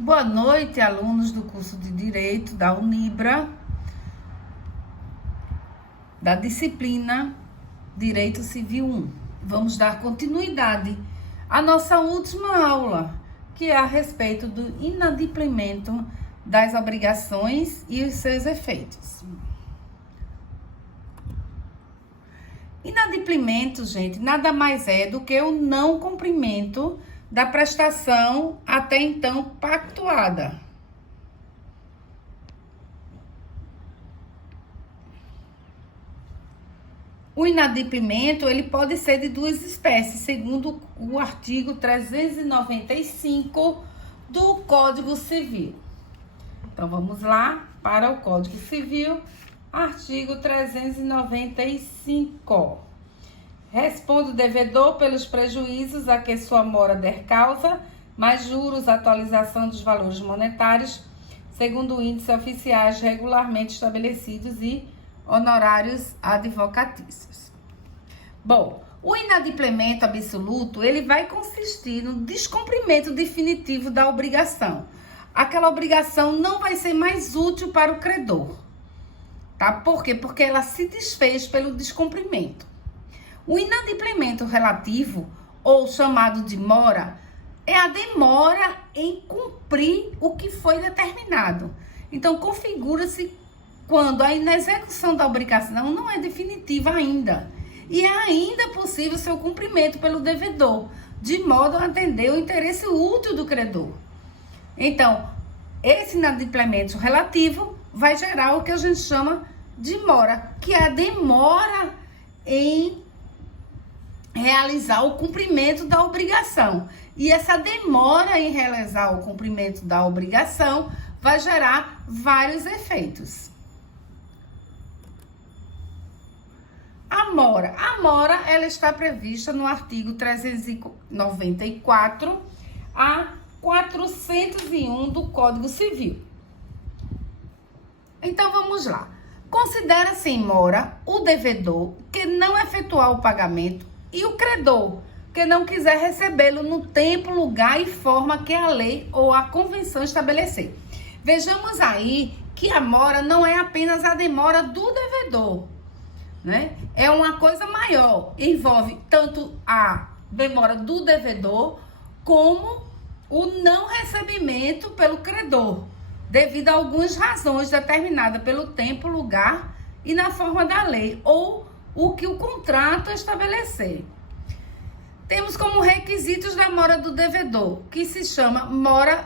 Boa noite, alunos do curso de Direito da Unibra, da disciplina Direito Civil 1. Vamos dar continuidade à nossa última aula, que é a respeito do inadimplemento das obrigações e os seus efeitos. Inadimplemento, gente, nada mais é do que o não cumprimento da prestação até então pactuada. O inadimplemento, ele pode ser de duas espécies, segundo o artigo 395 do Código Civil. Então, vamos lá para o Código Civil, artigo 395. Responde o devedor pelos prejuízos a que sua mora der causa, mais juros, atualização dos valores monetários, segundo o índice oficiais regularmente estabelecidos e honorários advocatícios. Bom, o inadimplemento absoluto, ele vai consistir no descumprimento definitivo da obrigação. Aquela obrigação não vai ser mais útil para o credor, tá? Por quê? Porque ela se desfez pelo descumprimento. O inadimplemento relativo, ou chamado de mora, é a demora em cumprir o que foi determinado. Então, configura-se quando a inexecução da obrigação não é definitiva ainda. E é ainda possível seu cumprimento pelo devedor, de modo a atender o interesse útil do credor. Então, esse inadimplemento relativo vai gerar o que a gente chama de mora, que é a demora em realizar o cumprimento da obrigação. E essa demora em realizar o cumprimento da obrigação vai gerar vários efeitos. A mora, ela está prevista no artigo 394 a 401 do Código Civil. Então, vamos lá. Considera-se em mora o devedor que não efetuar o pagamento e o credor que não quiser recebê-lo no tempo, lugar e forma que a lei ou a convenção estabelecer. Vejamos aí que a mora não é apenas a demora do devedor, né? É uma coisa maior, envolve tanto a demora do devedor como o não recebimento pelo credor, devido a algumas razões determinadas pelo tempo, lugar e na forma da lei ou o que o contrato estabelecer. Temos como requisitos da mora do devedor, que se chama mora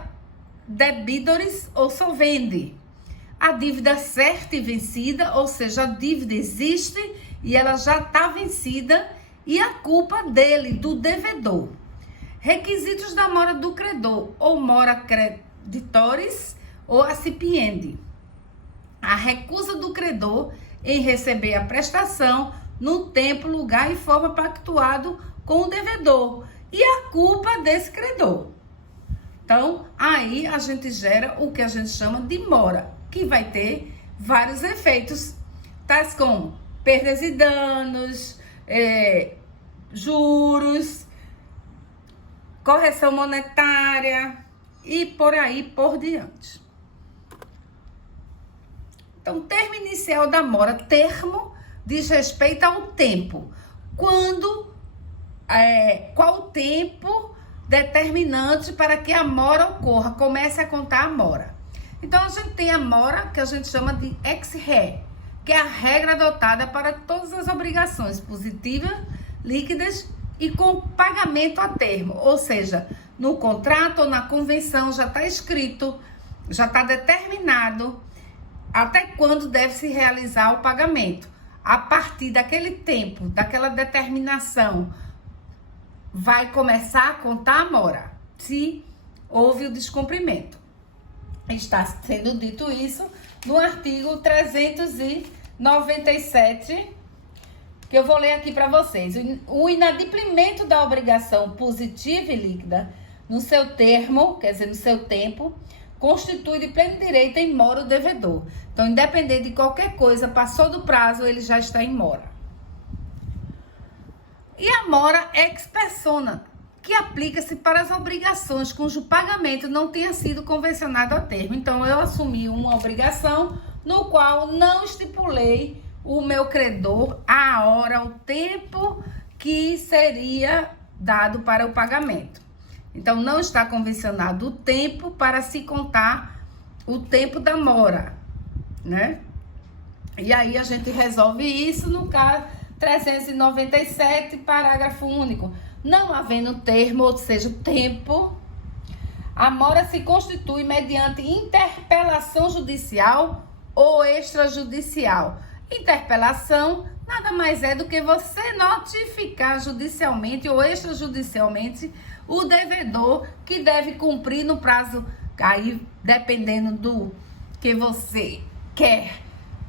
debidoris ou solvendi. A dívida certa e vencida, ou seja, a dívida existe e ela já está vencida e a culpa dele, do devedor. Requisitos da mora do credor, ou mora creditoris ou accipiendi. A recusa do credor em receber a prestação no tempo, lugar e forma pactuado com o devedor e a culpa desse credor. Então, aí a gente gera o que a gente chama de mora, que vai ter vários efeitos, tais como perdas e danos, juros, correção monetária e por aí por diante. Então, termo inicial da mora, termo diz respeito ao tempo. Qual o tempo determinante para que a mora ocorra? Comece a contar a mora. Então, a gente tem a mora, que a gente chama de ex re, que é a regra adotada para todas as obrigações positivas, líquidas e com pagamento a termo. Ou seja, no contrato ou na convenção já está escrito, já está determinado até quando deve se realizar o pagamento. A partir daquele tempo, daquela determinação, vai começar a contar a mora, se houve o descumprimento. Está sendo dito isso no artigo 397, que eu vou ler aqui para vocês. O inadimplemento da obrigação positiva e líquida no seu termo, quer dizer, no seu tempo, constitui de pleno direito em mora o devedor. Então, independente de qualquer coisa, passou do prazo, ele já está em mora. E a mora ex persona, que aplica-se para as obrigações cujo pagamento não tenha sido convencionado a termo. Então, eu assumi uma obrigação no qual não estipulei o meu credor, a hora, o tempo que seria dado para o pagamento. Então, não está convencionado o tempo para se contar o tempo da mora, né? E aí, a gente resolve isso no caso 397, parágrafo único. Não havendo termo, ou seja, o tempo, a mora se constitui mediante interpelação judicial ou extrajudicial. Interpelação nada mais é do que você notificar judicialmente ou extrajudicialmente o devedor que deve cumprir no prazo, aí dependendo do que você quer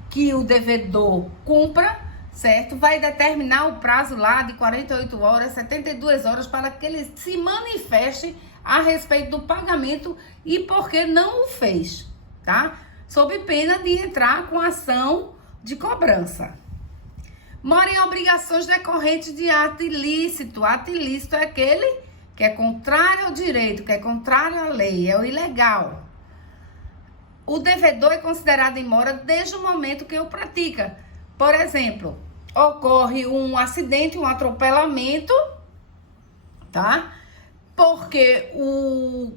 que o devedor cumpra, certo? Vai determinar o prazo lá de 48 horas, 72 horas para que ele se manifeste a respeito do pagamento e por que não o fez, tá? Sob pena de entrar com ação de cobrança. Mora em obrigações decorrentes de ato ilícito. Ato ilícito é aquele que é contrário ao direito, que é contrário à lei, é o ilegal. O devedor é considerado em mora desde o momento que o pratica. Por exemplo, ocorre um acidente, um atropelamento, tá? Porque o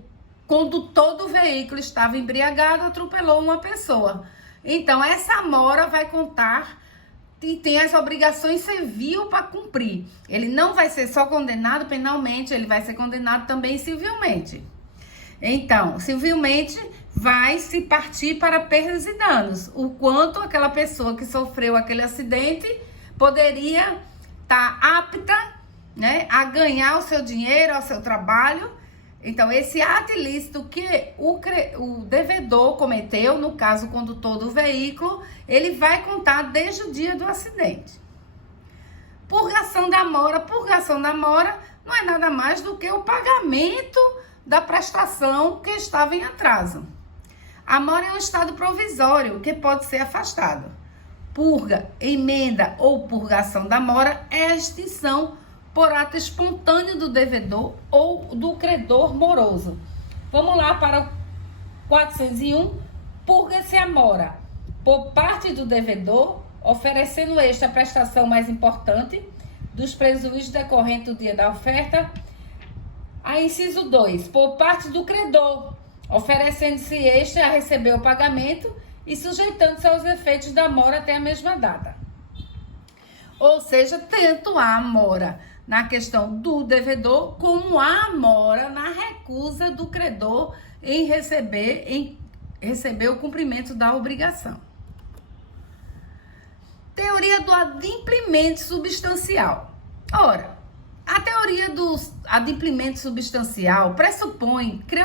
condutor do veículo estava embriagado, atropelou uma pessoa. Então, essa mora vai contar e tem as obrigações civis para cumprir. Ele não vai ser só condenado penalmente, ele vai ser condenado também civilmente. Então, civilmente, vai se partir para perdas e danos. O quanto aquela pessoa que sofreu aquele acidente poderia estar apta, né, a ganhar o seu dinheiro, o seu trabalho. Então, esse ato ilícito que o devedor cometeu, no caso o condutor do veículo, ele vai contar desde o dia do acidente. Purgação da mora. Purgação da mora não é nada mais do que o pagamento da prestação que estava em atraso. A mora é um estado provisório que pode ser afastado. Purga, emenda ou purgação da mora é a extinção por ato espontâneo do devedor ou do credor moroso. Vamos lá para o 401. Purga-se a mora por parte do devedor, oferecendo este a prestação mais importante dos prejuízos decorrentes do dia da oferta. A inciso 2, por parte do credor, oferecendo-se este a receber o pagamento e sujeitando-se aos efeitos da mora até a mesma data. Ou seja, tanto há mora na questão do devedor, como há mora na recusa do credor em receber o cumprimento da obrigação. Teoria do adimplemento substancial. Ora, a teoria do adimplemento substancial pressupõe que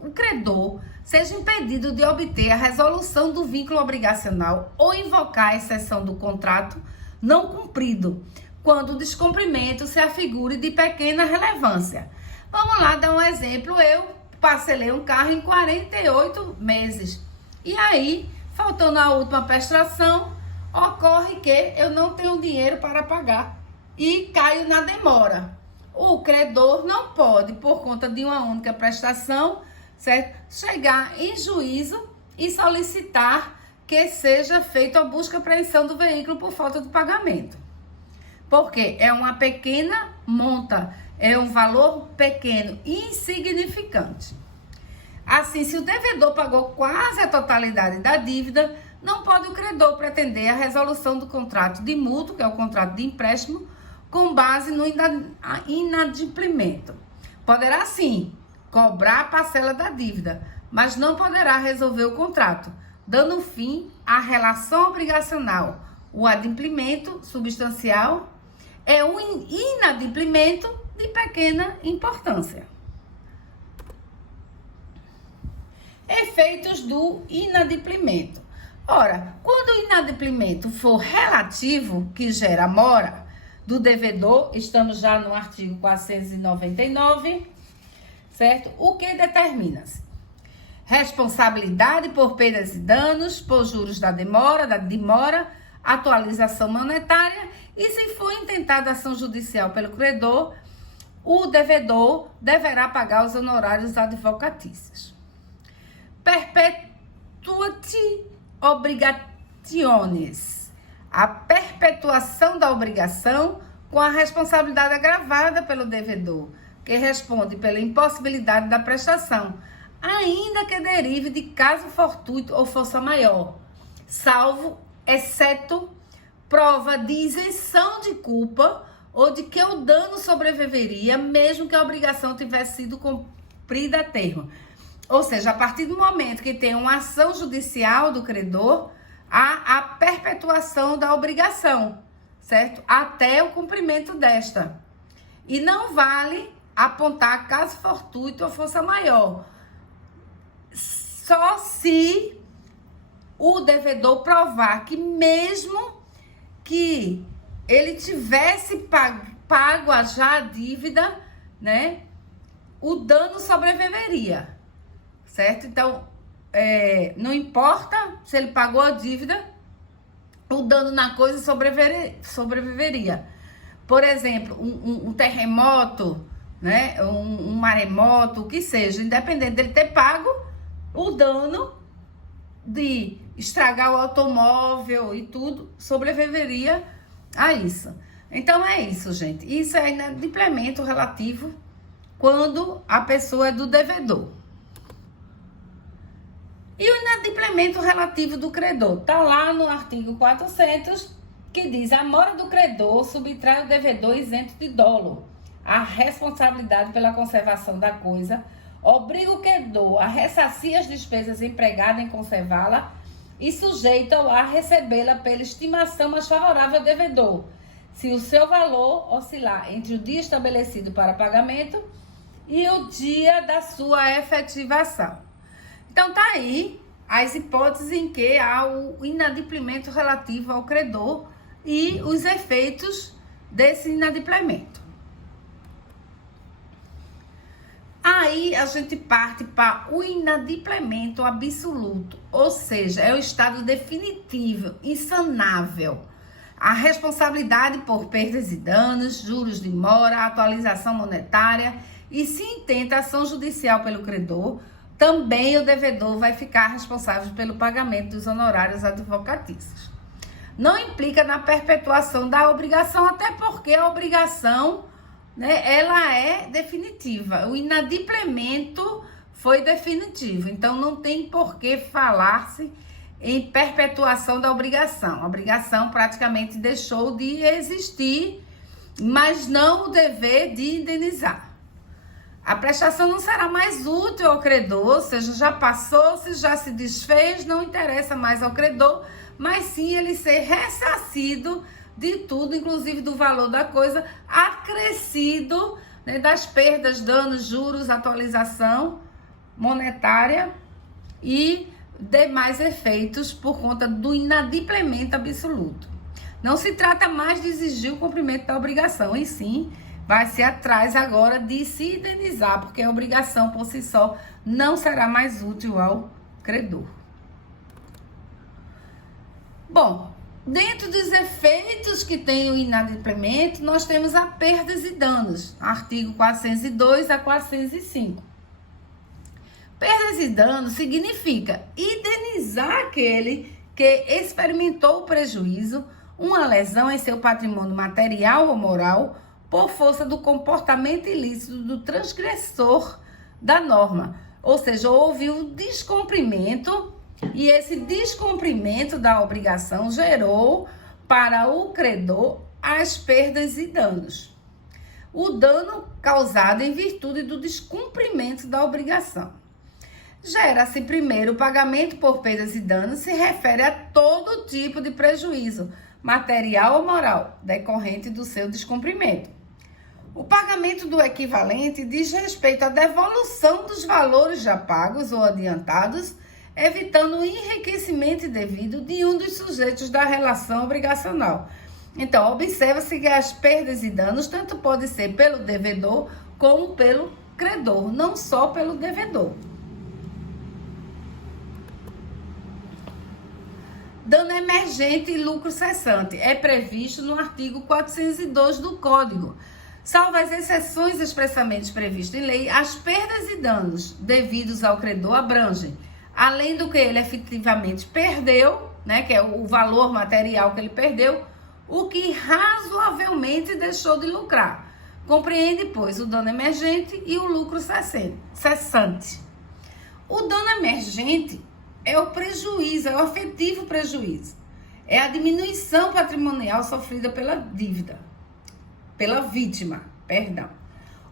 o credor seja impedido de obter a resolução do vínculo obrigacional ou invocar a exceção do contrato não cumprido, quando o descumprimento se afigure de pequena relevância. Vamos lá dar um exemplo. Eu parcelei um carro em 48 meses. E aí, faltando a última prestação, ocorre que eu não tenho dinheiro para pagar e caio na demora. O credor não pode, por conta de uma única prestação, certo, chegar em juízo e solicitar que seja feita a busca e apreensão do veículo por falta de pagamento. Porque é uma pequena monta, é um valor pequeno, insignificante. Assim, se o devedor pagou quase a totalidade da dívida, não pode o credor pretender a resolução do contrato de mútuo, que é o contrato de empréstimo, com base no inadimplemento. Poderá, sim, cobrar a parcela da dívida, mas não poderá resolver o contrato, dando fim à relação obrigacional. O adimplemento substancial é um inadimplemento de pequena importância. Efeitos do inadimplemento. Ora, quando o inadimplemento for relativo, que gera mora do devedor, estamos já no artigo 499, certo? O que determina-se? Responsabilidade por perdas e danos, por juros da demora, atualização monetária e, se for intentada ação judicial pelo credor, o devedor deverá pagar os honorários advocatícios. Perpetuity obligationes. A perpetuação da obrigação com a responsabilidade agravada pelo devedor, que responde pela impossibilidade da prestação, ainda que derive de caso fortuito ou força maior, salvo, exceto, prova de isenção de culpa ou de que o dano sobreviveria, mesmo que a obrigação tivesse sido cumprida a termo. Ou seja, a partir do momento que tem uma ação judicial do credor, há a perpetuação da obrigação, certo? Até o cumprimento desta. E não vale apontar caso fortuito ou força maior. Só se o devedor provar que mesmo que ele tivesse pago já a dívida, né, o dano sobreviveria, certo? Então, não importa se ele pagou a dívida, o dano na coisa sobreviveria. Por exemplo, um terremoto, né, um maremoto, o que seja, independente dele ter pago, o dano de estragar o automóvel e tudo sobreviveria a isso. Então é isso, gente. Isso é inadimplemento relativo quando a pessoa é do devedor. E o inadimplemento relativo do credor tá lá no artigo 400, que diz: a mora do credor subtrai o devedor isento de dolo a responsabilidade pela conservação da coisa, obriga o credor a ressarcir as despesas empregadas em conservá-la e sujeita-o a recebê-la pela estimação mais favorável ao devedor, se o seu valor oscilar entre o dia estabelecido para pagamento e o dia da sua efetivação. Então, tá aí as hipóteses em que há o inadimplemento relativo ao credor e os efeitos desse inadimplemento. Aí a gente parte para o inadimplemento absoluto, ou seja, é o estado definitivo, insanável. A responsabilidade por perdas e danos, juros de mora, atualização monetária e se intenta ação judicial pelo credor, também o devedor vai ficar responsável pelo pagamento dos honorários advocatícios. Não implica na perpetuação da obrigação, até porque a obrigação, né, ela é definitiva. O inadimplemento foi definitivo, então não tem por que falar-se em perpetuação da obrigação. A obrigação praticamente deixou de existir, mas não o dever de indenizar. A prestação não será mais útil ao credor, ou seja, já passou, se já se desfez, não interessa mais ao credor, mas sim ele ser ressarcido de tudo, inclusive do valor da coisa, acrescido, né, das perdas, danos, juros, atualização monetária e demais efeitos por conta do inadimplemento absoluto. Não se trata mais de exigir o cumprimento da obrigação, e sim vai ser atrás agora de se indenizar, porque a obrigação por si só não será mais útil ao credor. Bom, dentro dos efeitos que tem o inadimplemento, nós temos a perdas e danos, artigo 402 a 405. Perdas e danos significa indenizar aquele que experimentou o prejuízo, uma lesão em seu patrimônio material ou moral, por força do comportamento ilícito do transgressor da norma. Ou seja, houve um descumprimento e esse descumprimento da obrigação gerou para o credor as perdas e danos. O dano causado em virtude do descumprimento da obrigação. Gera-se primeiro o pagamento por perdas e danos, se refere a todo tipo de prejuízo, material ou moral, decorrente do seu descumprimento. O pagamento do equivalente diz respeito à devolução dos valores já pagos ou adiantados, evitando o enriquecimento indevido de um dos sujeitos da relação obrigacional. Então, observa-se que as perdas e danos tanto podem ser pelo devedor como pelo credor, não só pelo devedor. Dano emergente e lucro cessante é previsto no artigo 402 do Código. Salvo as exceções expressamente previstas em lei, as perdas e danos devidos ao credor abrangem, além do que ele efetivamente perdeu, né, que é o valor material que ele perdeu, o que razoavelmente deixou de lucrar. Compreende, pois, o dano emergente e o lucro cessante. O dano emergente é o prejuízo, é o efetivo prejuízo. É a diminuição patrimonial sofrida pela vítima.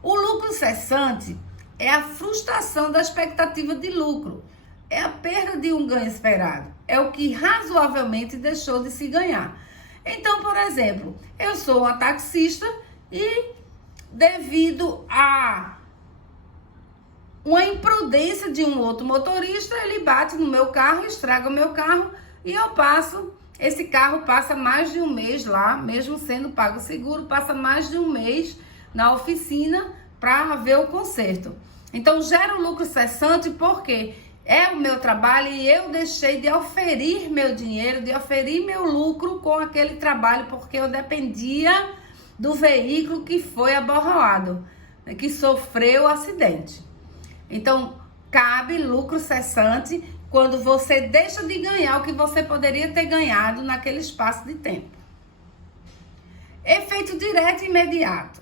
O lucro cessante é a frustração da expectativa de lucro. É a perda de um ganho esperado. É o que razoavelmente deixou de se ganhar. Então, por exemplo, eu sou uma taxista e devido a uma imprudência de um outro motorista, ele bate no meu carro, estraga o meu carro e esse carro passa mais de um mês lá, mesmo sendo pago seguro, passa mais de um mês na oficina para ver o conserto. Então, gera um lucro cessante porque é o meu trabalho e eu deixei de oferir meu dinheiro, de oferir meu lucro com aquele trabalho, porque eu dependia do veículo que foi aborroado, que sofreu o acidente. Então, cabe lucro cessante quando você deixa de ganhar o que você poderia ter ganhado naquele espaço de tempo. Efeito direto e imediato.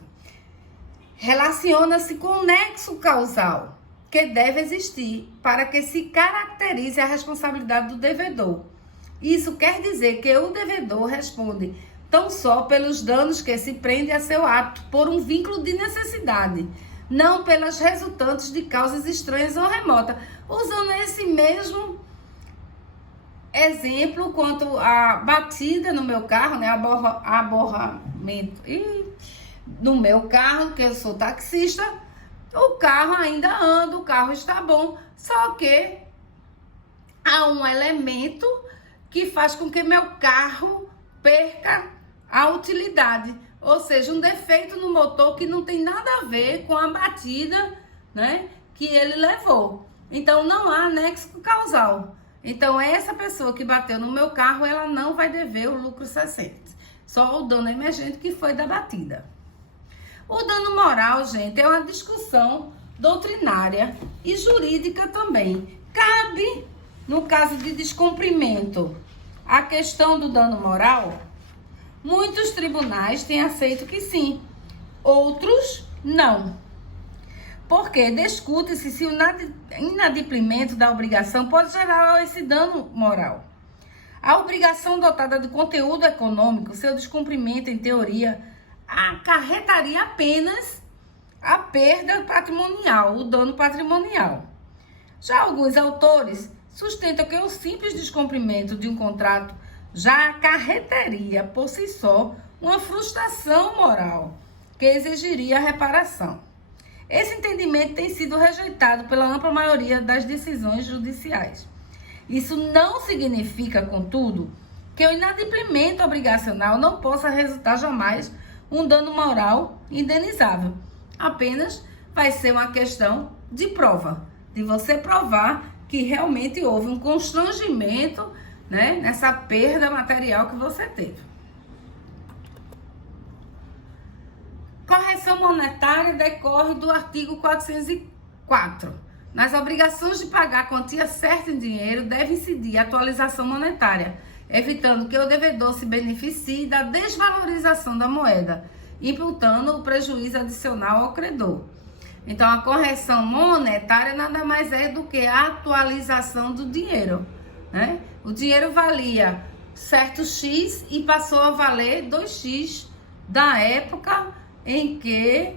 Relaciona-se com o nexo causal que deve existir para que se caracterize a responsabilidade do devedor. Isso quer dizer que o devedor responde tão só pelos danos que se prende a seu ato por um vínculo de necessidade, não pelas resultantes de causas estranhas ou remotas. Usando esse mesmo exemplo quanto à batida no meu carro, né, aborramento no meu carro, que eu sou taxista, o carro ainda anda, o carro está bom, só que há um elemento que faz com que meu carro perca a utilidade, ou seja, um defeito no motor que não tem nada a ver com a batida, né, que ele levou. Então, não há nexo causal. Então, essa pessoa que bateu no meu carro, ela não vai dever o lucro cessante. Só o dano emergente que foi da batida. O dano moral, gente, é uma discussão doutrinária e jurídica também. Cabe, no caso de descumprimento, a questão do dano moral. Muitos tribunais têm aceito que sim, outros não. Porque discute-se se o inadimplemento da obrigação pode gerar esse dano moral. A obrigação dotada de conteúdo econômico, seu descumprimento, em teoria, acarretaria apenas a perda patrimonial, o dano patrimonial. Já alguns autores sustentam que o simples descumprimento de um contrato já acarretaria por si só uma frustração moral que exigiria reparação. Esse entendimento tem sido rejeitado pela ampla maioria das decisões judiciais. Isso não significa, contudo, que o inadimplemento obrigacional não possa resultar jamais um dano moral indenizável. Apenas vai ser uma questão de prova, de você provar que realmente houve um constrangimento, né, nessa perda material que você teve. Correção monetária decorre do artigo 404. Nas obrigações de pagar quantia certa em dinheiro, deve incidir a atualização monetária, evitando que o devedor se beneficie da desvalorização da moeda, imputando o prejuízo adicional ao credor. Então, a correção monetária nada mais é do que a atualização do dinheiro, né? O dinheiro valia certo X e passou a valer 2X da época em que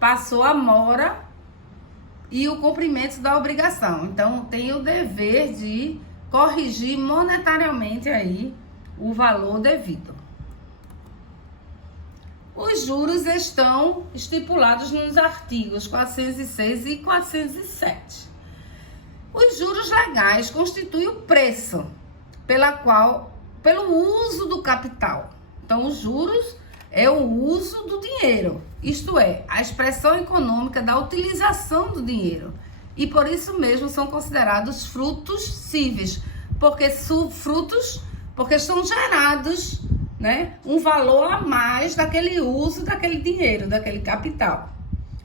passou a mora e o cumprimento da obrigação. Então, tem o dever de corrigir monetariamente aí o valor devido. Os juros estão estipulados nos artigos 406 e 407. Os juros legais constituem o preço pelo uso do capital. Então, os juros é o uso do dinheiro, isto é, a expressão econômica da utilização do dinheiro. E por isso mesmo são considerados frutos cíveis, porque são gerados né, um valor a mais daquele uso daquele dinheiro, daquele capital.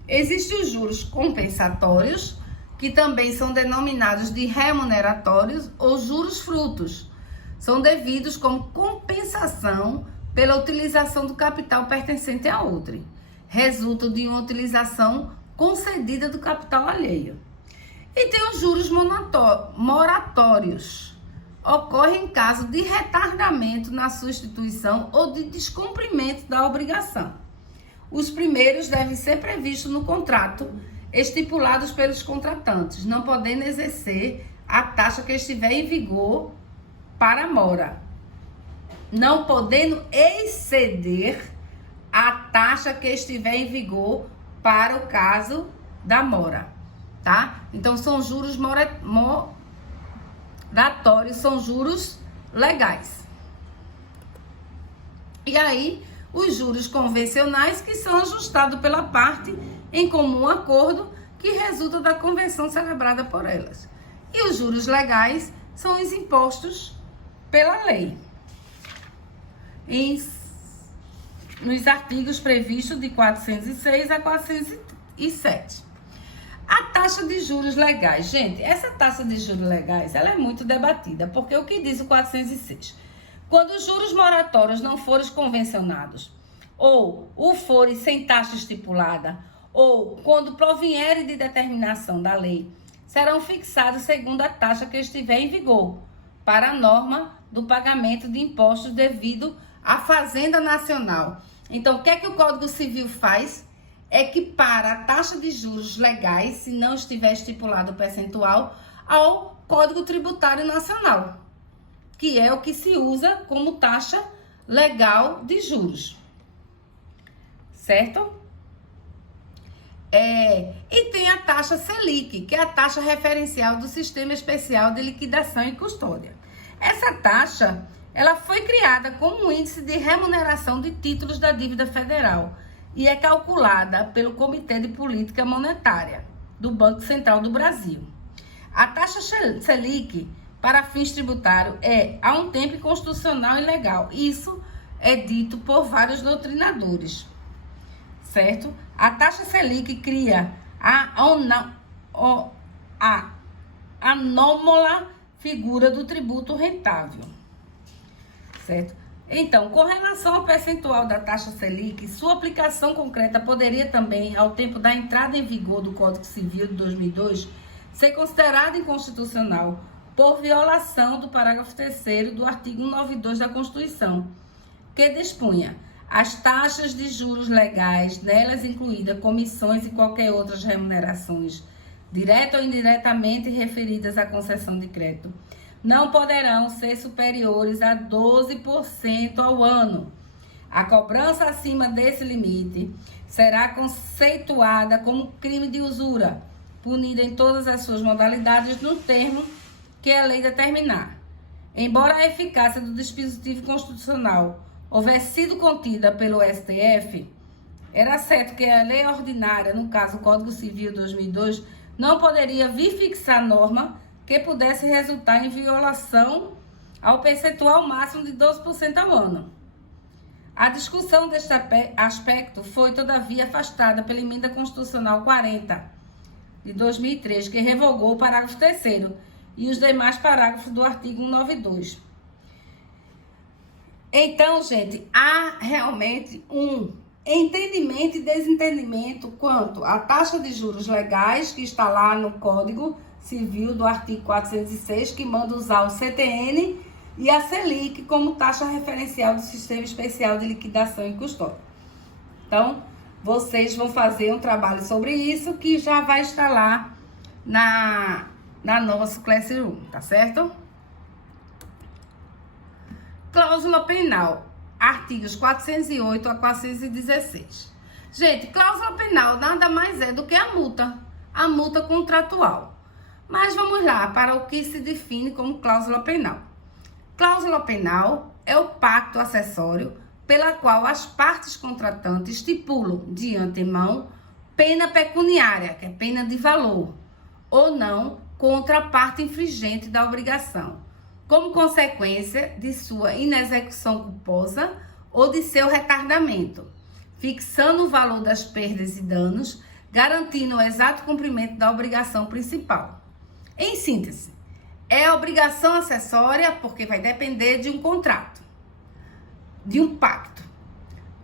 Existem os juros compensatórios, que também são denominados de remuneratórios ou juros frutos. São devidos como compensação pela utilização do capital pertencente a outrem. Resultam de uma utilização concedida do capital alheio. E tem os juros moratórios. Ocorre em caso de retardamento na substituição ou de descumprimento da obrigação. Os primeiros devem ser previstos no contrato, estipulados pelos contratantes, não podendo exercer a taxa que estiver em vigor para a mora, não podendo exceder a taxa que estiver em vigor para o caso da mora, tá? Então, são juros moratórios, são juros legais. E aí, os juros convencionais, que são ajustados pela parte em comum acordo, que resulta da convenção celebrada por elas. E os juros legais são os impostos pela lei, nos artigos previstos de 406 a 407. A taxa de juros legais. Gente, essa taxa de juros legais, ela é muito debatida, porque o que diz o 406? Quando os juros moratórios não forem convencionados, ou o forem sem taxa estipulada, ou quando provierem de determinação da lei, serão fixados segundo a taxa que estiver em vigor, para a norma do pagamento de impostos devido à Fazenda Nacional. Então, o que é que o Código Civil faz? É que para a taxa de juros legais, se não estiver estipulado o percentual, ao Código Tributário Nacional, que é o que se usa como taxa legal de juros. Certo? E tem a taxa Selic, que é a taxa referencial do Sistema Especial de Liquidação e Custódia. Essa taxa, ela foi criada como um índice de remuneração de títulos da dívida federal e é calculada pelo Comitê de Política Monetária do Banco Central do Brasil. A taxa Selic, para fins tributários, é há um tempo inconstitucional e ilegal. Isso é dito por vários doutrinadores, certo? A taxa Selic cria a anômala figura do tributo rentável, certo? Então, com relação ao percentual da taxa Selic, sua aplicação concreta poderia também, ao tempo da entrada em vigor do Código Civil de 2002, ser considerada inconstitucional por violação do parágrafo 3º do artigo 192 da Constituição, que dispunha: as taxas de juros legais, nelas incluídas comissões e qualquer outras remunerações, direta ou indiretamente referidas à concessão de crédito, não poderão ser superiores a 12% ao ano. A cobrança acima desse limite será conceituada como crime de usura, punida em todas as suas modalidades no termo que a lei determinar. Embora a eficácia do dispositivo constitucional houvesse sido contida pelo STF, era certo que a lei ordinária, no caso o Código Civil 2002, não poderia vir fixar norma que pudesse resultar em violação ao percentual máximo de 12% ao ano. A discussão deste aspecto foi, todavia, afastada pela Emenda Constitucional 40, de 2003, que revogou o parágrafo 3º e os demais parágrafos do artigo 192. Então, gente, há realmente um entendimento e desentendimento quanto à taxa de juros legais, que está lá no Código Civil do artigo 406, que manda usar o CTN, e a Selic como taxa referencial do Sistema Especial de Liquidação e Custódia. Então, vocês vão fazer um trabalho sobre isso, que já vai estar lá na nossa Classroom, tá certo? Cláusula penal, artigos 408 a 416. Gente, cláusula penal nada mais é do que a multa contratual. Mas vamos lá para o que se define como cláusula penal. Cláusula penal é o pacto acessório pela qual as partes contratantes estipulam de antemão pena pecuniária, que é pena de valor, ou não, contra a parte infringente da obrigação, como consequência de sua inexecução culposa ou de seu retardamento, fixando o valor das perdas e danos, garantindo o exato cumprimento da obrigação principal. Em síntese, é obrigação acessória porque vai depender de um contrato, de um pacto,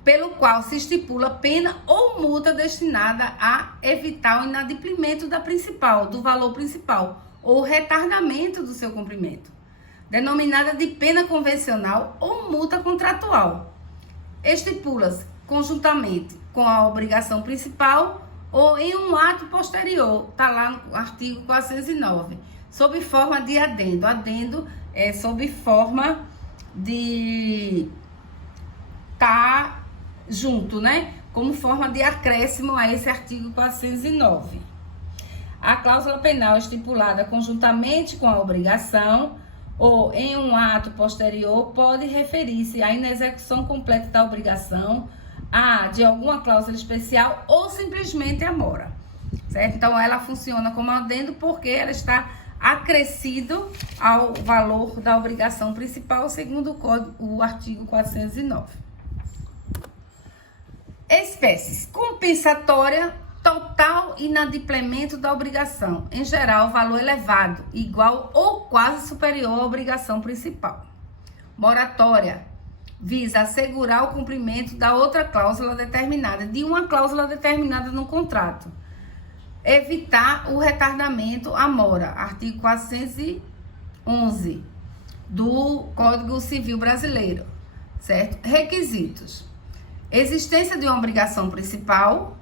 pelo qual se estipula pena ou multa destinada a evitar o inadimplemento da principal, do valor principal, ou retardamento do seu cumprimento, denominada de pena convencional ou multa contratual. Estipula-se conjuntamente com a obrigação principal ou em um ato posterior, está lá no artigo 409, sob forma de adendo. Adendo é sob forma de estar junto, né? Como forma de acréscimo a esse artigo 409. A cláusula penal estipulada conjuntamente com a obrigação ou em um ato posterior pode referir-se à inexecução completa da obrigação, de alguma cláusula especial ou simplesmente a mora, certo? Então, ela funciona como adendo porque ela está acrescido ao valor da obrigação principal, segundo o artigo 409. Espécies: compensatória, total inadimplemento da obrigação, em geral, valor elevado, igual ou quase superior à obrigação principal. Moratória, visa assegurar o cumprimento da outra cláusula determinada, de uma cláusula determinada no contrato. Evitar o retardamento à mora, artigo 411 do Código Civil Brasileiro, certo? Requisitos: existência de uma obrigação principal,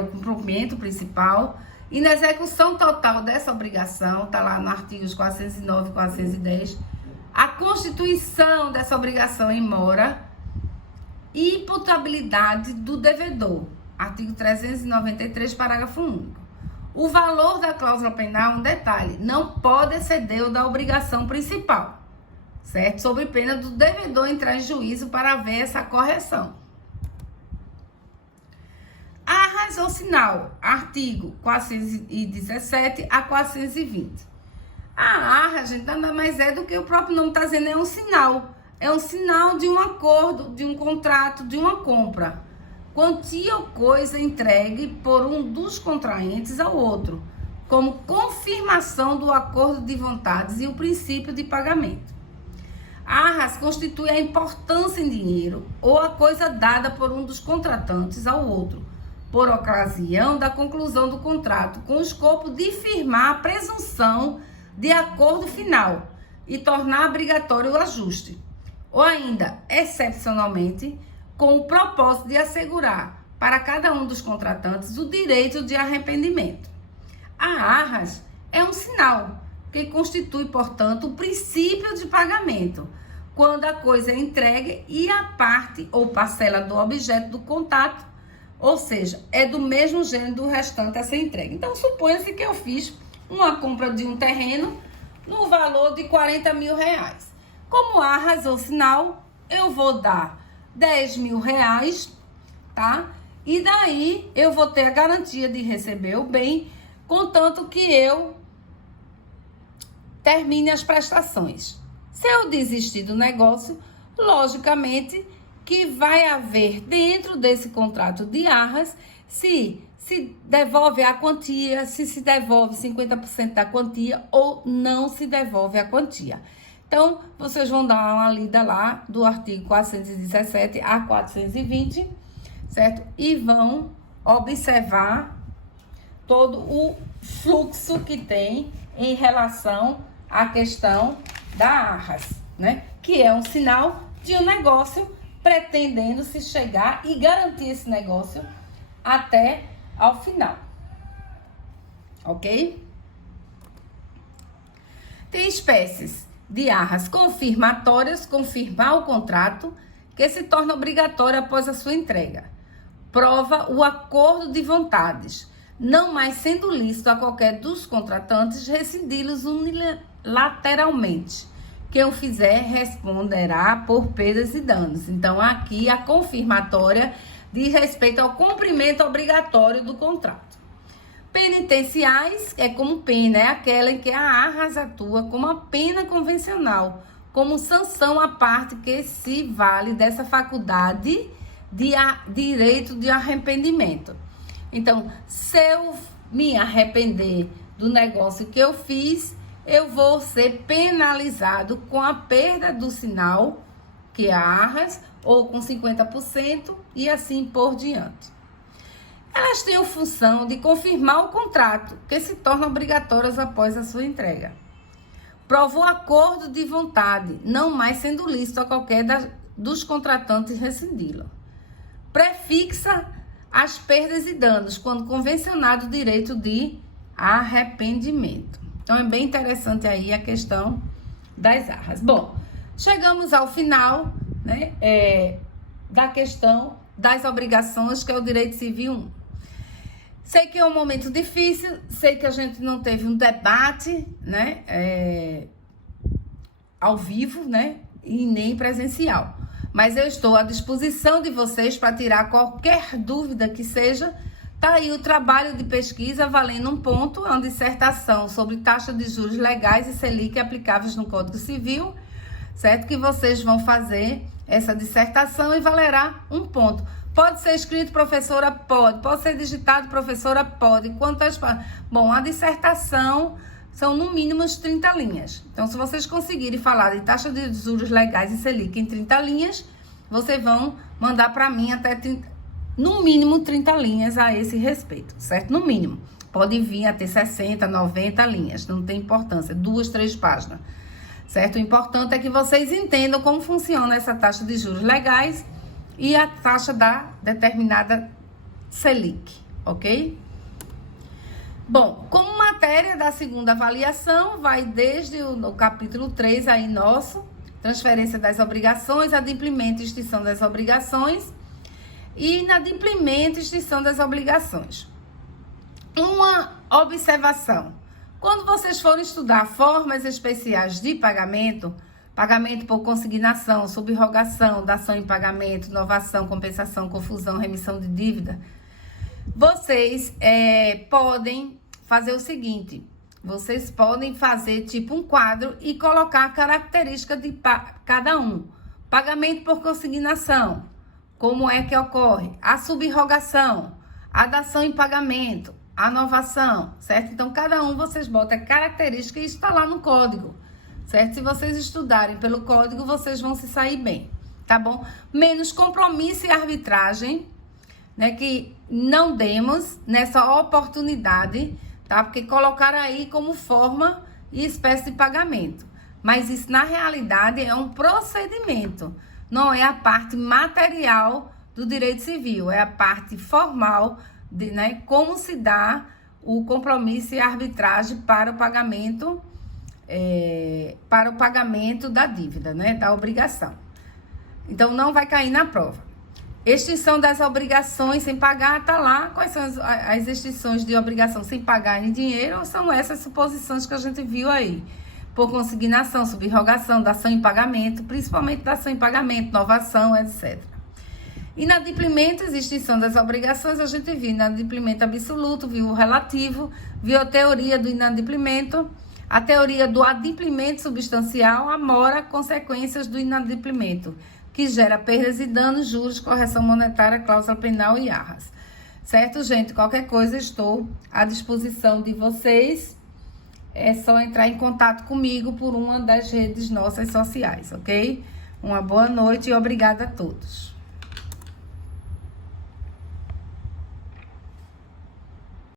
o cumprimento principal, inexecução total dessa obrigação, está lá no artigos 409 e 410, a constituição dessa obrigação em mora e imputabilidade do devedor, artigo 393, parágrafo único. O valor da cláusula penal, um detalhe, não pode exceder o da obrigação principal, certo? Sob pena do devedor entrar em juízo para haver essa correção. Arras ou sinal, artigo 417 a 420. A arra, gente, nada mais é do que o próprio nome está dizendo, é um sinal. É um sinal de um acordo, de um contrato, de uma compra. Quantia ou coisa entregue por um dos contraentes ao outro, como confirmação do acordo de vontades e o princípio de pagamento. Arras constitui a importância em dinheiro ou a coisa dada por um dos contratantes ao outro, por ocasião da conclusão do contrato, com o escopo de firmar a presunção de acordo final e tornar obrigatório o ajuste, ou ainda, excepcionalmente, com o propósito de assegurar para cada um dos contratantes o direito de arrependimento. A arras é um sinal que constitui, portanto, o princípio de pagamento, quando a coisa é entregue e a parte ou parcela do objeto do contrato, ou seja, é do mesmo gênero do restante a ser entregue. Então, suponha-se que eu fiz uma compra de um terreno no valor de 40 mil reais. Como arras ou sinal, eu vou dar 10 mil reais, tá? E daí eu vou ter a garantia de receber o bem, contanto que eu termine as prestações. Se eu desistir do negócio, logicamente que vai haver dentro desse contrato de arras se devolve a quantia, se devolve 50% da quantia ou não se devolve a quantia. Então, vocês vão dar uma lida lá do artigo 417 a 420, certo? E vão observar todo o fluxo que tem em relação à questão da arras, né? Que é um sinal de um negócio pretendendo se chegar e garantir esse negócio até ao final, ok? Tem espécies de arras confirmatórias, confirmar o contrato, que se torna obrigatório após a sua entrega. Prova o acordo de vontades, não mais sendo lícito a qualquer dos contratantes rescindi-los unilateralmente. Quem o fizer responderá por perdas e danos. Então, aqui a confirmatória diz respeito ao cumprimento obrigatório do contrato. Penitenciais é como pena, é aquela em que a Arras atua como a pena convencional, como sanção à parte que se vale dessa faculdade de direito de arrependimento. Então, se eu me arrepender do negócio que eu fiz, eu vou ser penalizado com a perda do sinal, que é a Arras, ou com 50% e assim por diante. Elas têm a função de confirmar o contrato, que se torna obrigatórias após a sua entrega. Prova o acordo de vontade, não mais sendo lícito a qualquer dos contratantes rescindi-lo. Prefixa as perdas e danos, quando convencionado o direito de arrependimento. Então, é bem interessante aí a questão das Arras. Bom, chegamos ao final, né, da questão das obrigações, que é o direito civil 1. Sei que é um momento difícil, sei que a gente não teve um debate, né, ao vivo, né, e nem presencial. Mas eu estou à disposição de vocês para tirar qualquer dúvida que seja. Tá aí o trabalho de pesquisa valendo um ponto, é uma dissertação sobre taxa de juros legais e Selic aplicáveis no Código Civil, certo? Que vocês vão fazer essa dissertação e valerá um ponto. Pode ser escrito, professora? Pode ser digitado, professora? Pode. Quantas? Bom, a dissertação são no mínimo 30 linhas. Então, se vocês conseguirem falar de taxa de juros legais e Selic em 30 linhas, vocês vão mandar para mim até no mínimo 30 linhas a esse respeito, certo? No mínimo. Pode vir até 60, 90 linhas, não tem importância, 2, 3 páginas, certo? O importante é que vocês entendam como funciona essa taxa de juros legais e a taxa da determinada Selic, ok? Bom, como matéria da segunda avaliação, vai desde o capítulo 3 aí nosso, transferência das obrigações, adimplemento e extinção das obrigações e inadimplemento e extinção das obrigações. Uma observação: quando vocês forem estudar formas especiais de pagamento, pagamento por consignação, subrogação, dação em pagamento, novação, compensação, confusão, remissão de dívida, vocês podem fazer o seguinte: vocês podem fazer tipo um quadro e colocar a característica de cada um. Pagamento por consignação, como é que ocorre? A subrogação, a dação em pagamento, a novação, certo? Então, cada um vocês botam a característica e isso está lá no código, certo? Se vocês estudarem pelo código, vocês vão se sair bem, tá bom? Menos compromisso e arbitragem, né? Que não demos nessa oportunidade, tá? Porque colocaram aí como forma e espécie de pagamento. Mas isso, na realidade, é um procedimento. Não é a parte material do direito civil, é a parte formal, né? Como se dá o compromisso e a arbitragem para o pagamento, da dívida, né? Da obrigação. Então, não vai cair na prova. Extinção das obrigações sem pagar, tá lá. Quais são as extinções de obrigação sem pagar em dinheiro? Ou são essas suposições que a gente viu aí? Por consignação, subrogação, dação em pagamento, principalmente dação em pagamento, novação, etc. Inadimplemento, extinção das obrigações, a gente viu inadimplemento absoluto, viu o relativo, viu a teoria do inadimplemento, a teoria do adimplemento substancial, a mora, consequências do inadimplemento, que gera perdas e danos, juros, correção monetária, cláusula penal e arras. Certo, gente? Qualquer coisa, estou à disposição de vocês. É só entrar em contato comigo por uma das redes nossas sociais, ok? Uma boa noite e obrigada a todos.